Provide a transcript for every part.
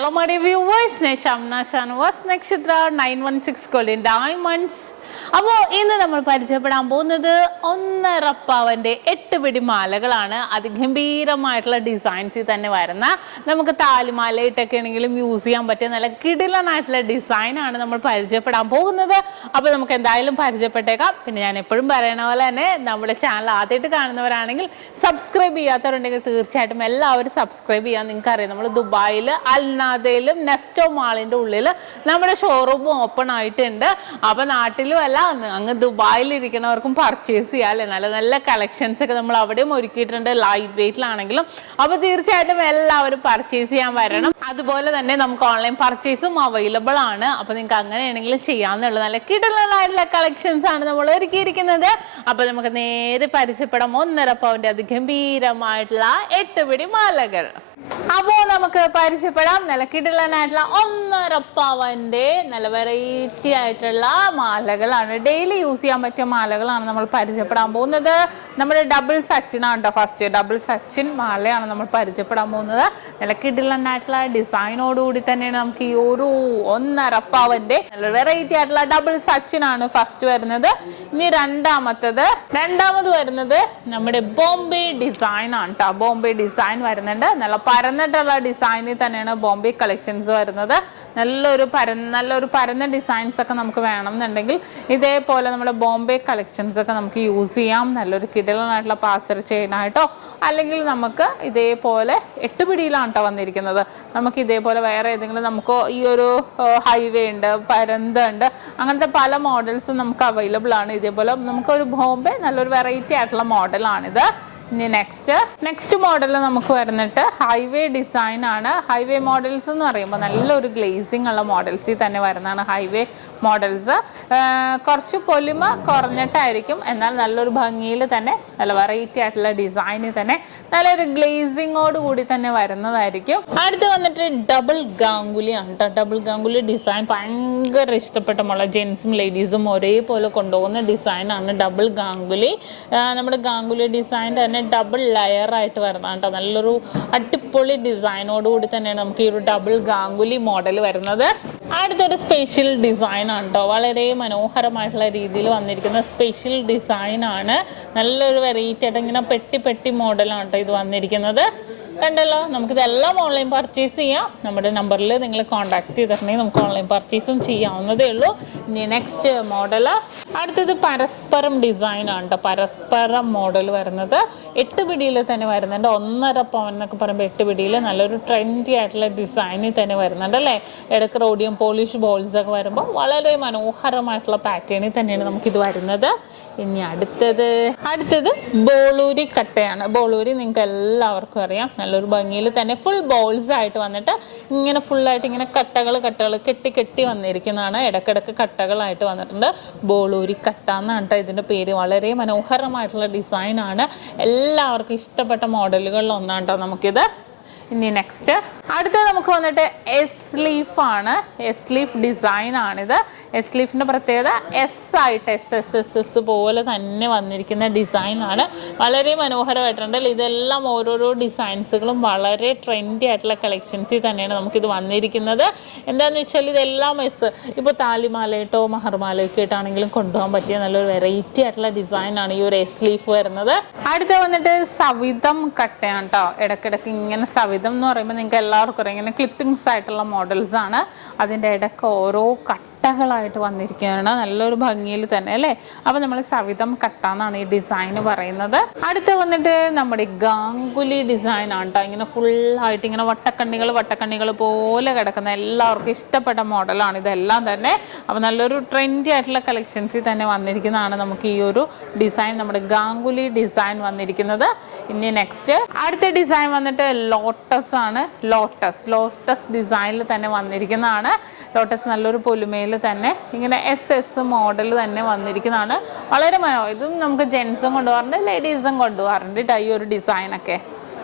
Hello my dear viewers, SHAMNA was Nakshathra 916 Golden Diamonds. അപ്പോൾ ഇന്ന് നമ്മൾ പരിചയപ്പെടാൻ പോകുന്നത് 1.5 പവന്റെ 8 പിടി മാലകളാണ്. അതിഗംഭീരമായിട്ടുള്ള ഡിസൈൻസിൽ തന്നെ വരുന്ന നമുക്ക് താലിമാലയിട്ടൊക്കെ ആണെങ്കിലും യൂസ് ചെയ്യാൻ പറ്റിയ നല്ല കിടിലനായിട്ടുള്ള ഡിസൈനാണ് നമ്മൾ പരിചയപ്പെടാൻ പോകുന്നത്. അപ്പോൾ നമുക്ക് എന്തായാലും പരിചയപ്പെട്ടേക്കാം. പിന്നെ ഞാൻ എപ്പോഴും പറയണ പോലെ തന്നെ നമ്മുടെ ചാനൽ ആദ്യമായിട്ട് കാണുന്നവരാണെങ്കിൽ സബ്സ്ക്രൈബ് ചെയ്യാത്തവരുണ്ടെങ്കിൽ തീർച്ചയായിട്ടും എല്ലാവരും സബ്സ്ക്രൈബ് ചെയ്യാൻ. നിങ്ങൾക്കറിയാം നമ്മൾ ദുബായിൽ അൽനാദയിലും നെസ്റ്റോ മാളിൻ്റെ ഉള്ളിൽ നമ്മുടെ ഷോറൂം ഓപ്പൺ ആയിട്ടുണ്ട്. അപ്പോൾ നാട്ടിലും അല്ല അങ്ങ് ദുബായിൽ ഇരിക്കുന്നവർക്കും പർച്ചേസ് ചെയ്യാം അല്ലെ. നല്ല നല്ല കളക്ഷൻസ് ഒക്കെ നമ്മൾ അവിടെയും ഒരുക്കിയിട്ടുണ്ട്, ലൈറ്റ് വെയിറ്റിലാണെങ്കിലും. അപ്പൊ തീർച്ചയായിട്ടും എല്ലാവരും പർച്ചേസ് ചെയ്യാൻ വരണം. അതുപോലെ തന്നെ നമുക്ക് ഓൺലൈൻ പർച്ചേസും അവൈലബിൾ ആണ്. അപ്പൊ നിങ്ങൾക്ക് അങ്ങനെയാണെങ്കിൽ ചെയ്യാവുന്നുള്ള നല്ല കിടലായിട്ടുള്ള കളക്ഷൻസ് ആണ് നമ്മൾ ഒരുക്കിയിരിക്കുന്നത്. അപ്പൊ നമുക്ക് നേരെ പരിചയപ്പെടാം 1.5 പവന്റെ അതിഗംഭീരമായിട്ടുള്ള 8 പിടി മാലകൾ. അപ്പോ നമുക്ക് പരിചയപ്പെടാം നല്ല കിടലനായിട്ടുള്ള 1.5 പവന്റെ നല്ല വെറൈറ്റി ആയിട്ടുള്ള മാലകളാണ്. ഡെയിലി യൂസ് ചെയ്യാൻ പറ്റിയ മാലകളാണ് നമ്മൾ പരിചയപ്പെടാൻ പോകുന്നത്. നമ്മുടെ ഡബിൾ സച്ചിനാണ് കേട്ടോ. ഫസ്റ്റ് ഡബിൾ സച്ചിൻ മാലയാണ് നമ്മൾ പരിചയപ്പെടാൻ പോകുന്നത്. നല്ല കിടലനായിട്ടുള്ള ഡിസൈനോടുകൂടി തന്നെയാണ് നമുക്ക് ഈ ഒരു 1.5 പവന്റെ നല്ല വെറൈറ്റി ആയിട്ടുള്ള ഡബിൾ സച്ചിനാണ് ഫസ്റ്റ് വരുന്നത്. ഇനി രണ്ടാമത് വരുന്നത് നമ്മുടെ ബോംബെ ഡിസൈൻ ആണ് കേട്ടോ. ബോംബെ ഡിസൈൻ വരുന്നുണ്ട്. നല്ല പരന്നിട്ടുള്ള ഡിസൈനിൽ തന്നെയാണ് ബോംബെ കളക്ഷൻസ് വരുന്നത്. നല്ലൊരു പരന്ന ഡിസൈൻസ് ഒക്കെ നമുക്ക് വേണമെന്നുണ്ടെങ്കിൽ ഇതേപോലെ നമ്മുടെ ബോംബെ കളക്ഷൻസ് ഒക്കെ നമുക്ക് യൂസ് ചെയ്യാം. നല്ലൊരു കിടലനായിട്ടുള്ള പാസർ ചെയിനായിട്ടോ അല്ലെങ്കിൽ നമുക്ക് ഇതേപോലെ 8 പിടിയിലാണ് കേട്ടോ വന്നിരിക്കുന്നത്. നമുക്ക് ഇതേപോലെ വേറെ ഏതെങ്കിലും നമുക്ക് ഈ ഒരു ഹൈവേ ഉണ്ട്, പരന്തുണ്ട്, അങ്ങനത്തെ പല മോഡൽസും നമുക്ക് അവൈലബിൾ ആണ്. ഇതേപോലെ നമുക്കൊരു ബോംബെ നല്ലൊരു വെറൈറ്റി ആയിട്ടുള്ള മോഡലാണിത്. ഇനി നെക്സ്റ്റ് മോഡൽ നമുക്ക് വരുന്നിട്ട് ഹൈവേ ഡിസൈൻ ആണ്. ഹൈവേ മോഡൽസ് എന്ന് പറയുമ്പോൾ നല്ലൊരു ഗ്ലേസിങ് ഉള്ള മോഡൽസിൽ തന്നെ വരുന്നതാണ് ഹൈവേ മോഡൽസ്. കുറച്ച് പൊലിമ കുറഞ്ഞിട്ടായിരിക്കും, എന്നാൽ നല്ലൊരു ഭംഗിയിൽ തന്നെ നല്ല വെറൈറ്റി ആയിട്ടുള്ള ഡിസൈനിൽ തന്നെ നല്ലൊരു ഗ്ലേസിങ്ങോട് കൂടി തന്നെ വരുന്നതായിരിക്കും. അടുത്ത് വന്നിട്ട് ഡബിൾ ഗാംഗുലി ആണ് കേട്ടോ. ഡബിൾ ഗാംഗുലി ഡിസൈൻ ഭയങ്കര ഇഷ്ടപ്പെട്ട മോളെ ജെൻസും ലേഡീസും ഒരേപോലെ കൊണ്ടുപോകുന്ന ഡിസൈനാണ് ഡബിൾ ഗാംഗുലി. നമ്മുടെ ഗാംഗുലി ഡിസൈൻ തന്നെ ഡബിൾ ലെയർ ആയിട്ട് വരുന്നതാണ് കേട്ടോ. നല്ലൊരു അടിപൊളി ഡിസൈനോടുകൂടി തന്നെയാണ് നമുക്ക് ഈ ഒരു ഡബിൾ ഗാംഗുലി മോഡൽ വരുന്നത്. അടുത്തൊരു സ്പെഷ്യൽ ഡിസൈൻ ആണ് കേട്ടോ. വളരെ മനോഹരമായിട്ടുള്ള രീതിയിൽ വന്നിരിക്കുന്ന സ്പെഷ്യൽ ഡിസൈൻ ആണ്. നല്ലൊരു വെറൈറ്റി ആയിട്ട് ഇങ്ങനെ പെട്ടി മോഡലാണ് കേട്ടോ ഇത് വന്നിരിക്കുന്നത്. കണ്ടല്ലോ, നമുക്കിതെല്ലാം ഓൺലൈൻ പർച്ചേസ് ചെയ്യാം. നമ്മുടെ നമ്പറിൽ നിങ്ങൾ കോൺടാക്ട് ചെയ്തിട്ടുണ്ടെങ്കിൽ നമുക്ക് ഓൺലൈൻ പർച്ചേസും ചെയ്യാവുന്നതേ ഉള്ളൂ. ഇനി നെക്സ്റ്റ് മോഡൽ അടുത്തത് പരസ്പരം ഡിസൈൻ ആണ് കേട്ടോ. പരസ്പരം മോഡൽ വരുന്നത് 8 പിടിയിൽ തന്നെ വരുന്നുണ്ട്. 1.5 പവൻ എന്നൊക്കെ പറയുമ്പോൾ 8 പിടിയിൽ നല്ലൊരു ട്രെൻഡി ആയിട്ടുള്ള ഡിസൈനിൽ തന്നെ വരുന്നുണ്ട് അല്ലേ. ഇടയ്ക്ക് റോഡിയം പോളിഷ് ബോൾസ് ഒക്കെ വരുമ്പോൾ വളരെ മനോഹരമായിട്ടുള്ള പാറ്റേണിൽ തന്നെയാണ് നമുക്കിത് വരുന്നത്. ഇനി അടുത്തത് ബോളൂരി കട്ടയാണ്. ബോളൂരി നിങ്ങൾക്ക് എല്ലാവർക്കും അറിയാം. നല്ലൊരു ഭംഗിയിൽ തന്നെ ഫുൾ ബോൾസ് ആയിട്ട് വന്നിട്ട് ഇങ്ങനെ ഫുള്ളായിട്ട് ഇങ്ങനെ കട്ടകൾ കെട്ടി വന്നിരിക്കുന്നതാണ്. ഇടയ്ക്കിടയ്ക്ക് കട്ടകളായിട്ട് വന്നിട്ടുണ്ട്. ബോളൂരി കട്ട എന്നാണ് കേട്ടോ ഇതിൻ്റെ പേര്. വളരെ മനോഹരമായിട്ടുള്ള ഡിസൈനാണ്. എല്ലാവർക്കും ഇഷ്ടപ്പെട്ട മോഡലുകളിൽ ഒന്നാണ് കേട്ടോ നമുക്കിത്. ഇനി നെക്സ്റ്റ് അടുത്തത് നമുക്ക് വന്നിട്ട് എസ് ലീഫ് ആണ്. എസ് ലീഫ് ഡിസൈൻ ആണിത്. എസ് ലീഫിൻ്റെ പ്രത്യേകത എസ് ആയിട്ട് എസ് പോലെ തന്നെ വന്നിരിക്കുന്ന ഡിസൈനാണ്. വളരെ മനോഹരമായിട്ടുണ്ട്. ഇതെല്ലാം ഓരോരോ ഡിസൈൻസുകളും വളരെ ട്രെൻഡി ആയിട്ടുള്ള കളക്ഷൻസിൽ തന്നെയാണ് നമുക്കിത് വന്നിരിക്കുന്നത്. എന്താണെന്ന് വെച്ചാൽ ഇതെല്ലാം ഇപ്പോൾ താലിമാലയിട്ടോ മഹർമാലയൊക്കെ ആയിട്ടാണെങ്കിലും കൊണ്ടുപോകാൻ പറ്റിയ നല്ലൊരു വെറൈറ്റി ആയിട്ടുള്ള ഡിസൈനാണ് ഈ ഒരു എസ് ലീഫ് വരുന്നത്. അടുത്ത വന്നിട്ട് സവിതം കട്ടയാണ് കേട്ടോ. ഇടയ്ക്കിടയ്ക്ക് ഇങ്ങനെ സവിതം എന്ന് പറയുമ്പോൾ നിങ്ങൾക്ക് എല്ലാവർക്കും അറിയാം ഇങ്ങനെ ക്ലിപ്പിങ്സ് ആയിട്ടുള്ള മോഡൽസ് ആണ്. അതിൻ്റെ ഇടയ്ക്ക് ഓരോ കട്ടകളായിട്ട് വന്നിരിക്കുകയാണ് നല്ലൊരു ഭംഗിയിൽ തന്നെ അല്ലേ. അപ്പോൾ നമ്മൾ സവിതം കട്ട എന്നാണ് ഈ ഡിസൈന് പറയുന്നത്. അടുത്ത് വന്നിട്ട് നമ്മുടെ ഗാംഗുലി ഡിസൈൻ ആണ് കേട്ടോ. ഇങ്ങനെ ഫുള്ളായിട്ട് ഇങ്ങനെ വട്ടക്കണ്ണികൾ പോലെ കിടക്കുന്ന എല്ലാവർക്കും ഇഷ്ടപ്പെട്ട മോഡലാണ് ഇതെല്ലാം തന്നെ. അപ്പോൾ നല്ലൊരു ട്രെൻഡി ആയിട്ടുള്ള കളക്ഷൻസിൽ തന്നെ വന്നിരിക്കുന്നതാണ് നമുക്ക് ഈ ഒരു ഡിസൈൻ, നമ്മുടെ ഗാംഗുലി ഡിസൈൻ വന്നിരിക്കുന്നത്. ഇനി നെക്സ്റ്റ് അടുത്ത ഡിസൈൻ വന്നിട്ട് ലോട്ടസ് ആണ്. ലോട്ടസ് ഡിസൈനിൽ തന്നെ വന്നിരിക്കുന്നതാണ്. ലോട്ടസ് നല്ലൊരു പൊലിമയിൽ തന്നെ ഇങ്ങനെ എസ് മോഡൽ തന്നെ വന്നിരിക്കുന്നതാണ്. വളരെ ഇതും നമുക്ക് ജെൻസും കൊണ്ടുപോകാറുണ്ട്, ലേഡീസും കൊണ്ടുപോകാറുണ്ട് ഈ ഒരു ഡിസൈനൊക്കെ.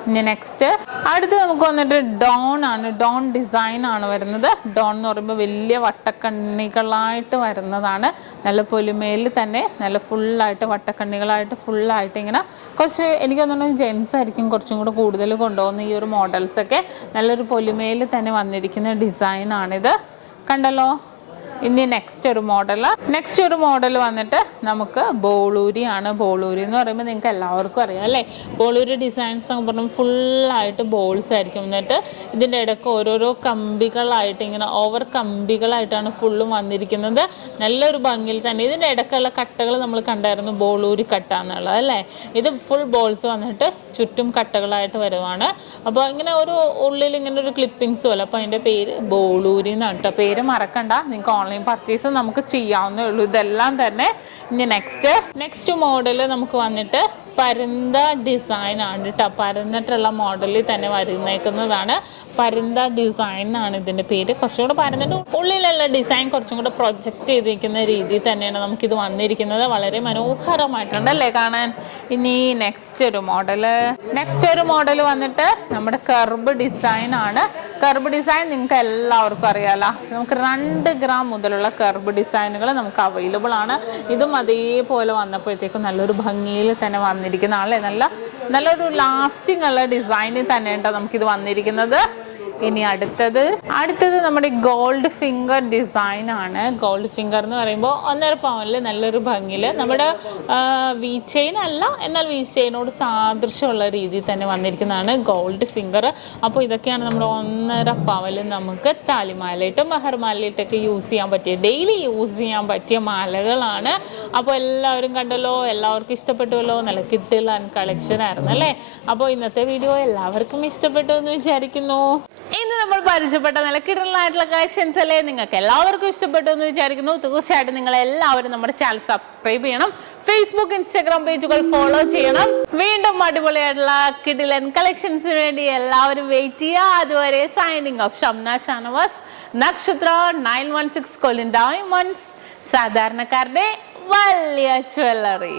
ഇനി നെക്സ്റ്റ് അടുത്ത് നമുക്ക് വന്നിട്ട് ഡോൺ ആണ്. ഡോൺ ഡിസൈൻ ആണ് വരുന്നത്. ഡോൺ എന്ന് പറയുമ്പോൾ വലിയ വട്ടക്കണ്ണികളായിട്ട് വരുന്നതാണ്. നല്ല പൊലിമയിൽ തന്നെ നല്ല ഫുള്ളായിട്ട് വട്ടക്കണ്ണികളായിട്ട് ഫുള്ളായിട്ട് ഇങ്ങനെ കുറച്ച് എനിക്ക് തോന്നുന്നു ജെൻസ് ആയിരിക്കും കുറച്ചും കൂടെ കൂടുതൽ കൊണ്ടുപോകുന്ന ഈ ഒരു മോഡൽസൊക്കെ. നല്ലൊരു പൊലിമയിൽ തന്നെ വന്നിരിക്കുന്ന ഡിസൈനാണിത്, കണ്ടല്ലോ. ഇനി നെക്സ്റ്റ് ഒരു മോഡൽ വന്നിട്ട് നമുക്ക് ബോളൂരി ആണ്. ബോളൂരി എന്ന് പറയുമ്പോൾ നിങ്ങൾക്ക് എല്ലാവർക്കും അറിയാം അല്ലേ. ബോളൂരി ഡിസൈൻസ് എന്ന് പറഞ്ഞാൽ ഫുള്ളായിട്ട് ബോൾസ് ആയിരിക്കും. എന്നിട്ട് ഇതിൻ്റെ ഇടയ്ക്ക് ഓരോരോ കമ്പികളായിട്ട് ഇങ്ങനെ ഓവർ കമ്പികളായിട്ടാണ് ഫുള്ളും വന്നിരിക്കുന്നത്. നല്ലൊരു ഭംഗിയിൽ തന്നെ. ഇതിൻ്റെ ഇടയ്ക്കുള്ള കട്ടകൾ നമ്മൾ കണ്ടായിരുന്നു, ബോളൂരി കട്ട എന്നുള്ളത് അല്ലേ. ഇത് ഫുൾ ബോൾസ് വന്നിട്ട് ചുറ്റും കട്ടകളായിട്ട് വരുവാണ്. അപ്പോൾ ഇങ്ങനെ ഒരു ഉള്ളിൽ ഇങ്ങനെ ഒരു ക്ലിപ്പിങ്സ് പോലെ. അപ്പോൾ അതിൻ്റെ പേര് ബോളൂരി എന്നാണ് കേട്ടോ. പേര് മറക്കണ്ട, നിങ്ങൾക്ക് ഓൺലൈൻ പർച്ചേസ് നമുക്ക് ചെയ്യാവുന്നേ ഉള്ളൂ ഇതെല്ലാം തന്നെ. ഇനി നെക്സ്റ്റ് മോഡൽ നമുക്ക് വന്നിട്ട് പരുന്ത ഡിസൈൻ ആണ് കേട്ടോ. പരന്നിട്ടുള്ള മോഡലിൽ തന്നെ വരുന്നേക്കുന്നതാണ്. പരുന്ത ഡിസൈൻ ആണ് ഇതിൻ്റെ പേര്. കുറച്ചും കൂടെ പരന്നിട്ട് ഉള്ളിലുള്ള ഡിസൈൻ കുറച്ചും കൂടെ പ്രൊജക്റ്റ് ചെയ്തിരിക്കുന്ന രീതിയിൽ തന്നെയാണ് നമുക്കിത് വന്നിരിക്കുന്നത്. വളരെ മനോഹരമായിട്ടുണ്ടല്ലേ കാണാൻ. ഇനി നെക്സ്റ്റ് ഒരു മോഡൽ വന്നിട്ട് നമ്മുടെ കർബ് ഡിസൈൻ ആണ്. കർബ് ഡിസൈൻ നിങ്ങൾക്ക് എല്ലാവർക്കും അറിയാലോ. നമുക്ക് 2 ഗ്രാം മുതലുള്ള കർബ് ഡിസൈനുകൾ നമുക്ക് അവൈലബിൾ ആണ്. ഇതും അതേപോലെ വന്നപ്പോഴത്തേക്കും നല്ലൊരു ഭംഗിയിൽ തന്നെ വന്നിരിക്കുന്ന ആളെ നല്ലൊരു ലാസ്റ്റിംഗ് ഉള്ള ഡിസൈനിൽ തന്നെ ഉണ്ടോ നമുക്കിത് വന്നിരിക്കുന്നത്. ഇനി അടുത്തത് നമ്മുടെ ഗോൾഡ് ഫിംഗർ ഡിസൈൻ ആണ്. ഗോൾഡ് ഫിംഗർ എന്ന് പറയുമ്പോൾ 1.5 പവനിൽ നല്ലൊരു ഭംഗിയിൽ നമ്മുടെ വി ചെയിൻ അല്ല, എന്നാൽ വി ചെയിനോട് സാദൃശ്യമുള്ള രീതിയിൽ തന്നെ വന്നിരിക്കുന്നതാണ് ഗോൾഡ് ഫിംഗർ. അപ്പോൾ ഇതൊക്കെയാണ് നമ്മുടെ 1.5 പവനിൽ നമുക്ക് താലിമാലയിട്ടും മെഹർമാലയിട്ടൊക്കെ യൂസ് ചെയ്യാൻ പറ്റിയ, ഡെയിലി യൂസ് ചെയ്യാൻ പറ്റിയ മാലകളാണ്. അപ്പോൾ എല്ലാവരും കണ്ടല്ലോ, എല്ലാവർക്കും ഇഷ്ടപ്പെട്ടുവല്ലോ. നല്ല കിട്ടില്ല കളക്ഷൻ ആയിരുന്നു അല്ലേ. അപ്പോൾ ഇന്നത്തെ വീഡിയോ എല്ലാവർക്കും ഇഷ്ടപ്പെട്ടു എന്ന് വിചാരിക്കുന്നു. ഇന്ന് നമ്മൾ പരിചയപ്പെട്ട നല്ല കിടലായിട്ടുള്ള കളക്ഷൻസ് അല്ലേ, നിങ്ങൾക്ക് എല്ലാവർക്കും ഇഷ്ടപ്പെട്ടു എന്ന് വിചാരിക്കുന്നു. തീർച്ചയായിട്ടും നിങ്ങൾ എല്ലാവരും നമ്മുടെ ചാനൽ സബ്സ്ക്രൈബ് ചെയ്യണം. ഫേസ്ബുക്ക്, ഇൻസ്റ്റാഗ്രാം പേജുകൾ ഫോളോ ചെയ്യണം. വീണ്ടും അടിപൊളിയായിട്ടുള്ള കിടിലൻ കളക്ഷൻസിന് വേണ്ടി എല്ലാവരും വെയിറ്റ് ചെയ്യുക. അതുവരെ സൈനിങ് ഓഫ് ഷംന ഷാനവാസ്, നക്ഷത്ര 916 കൊലിൻ ഡയമണ്ട്സ്, സാധാരണക്കാരുടെ വലിയ ജ്വല്ലറി.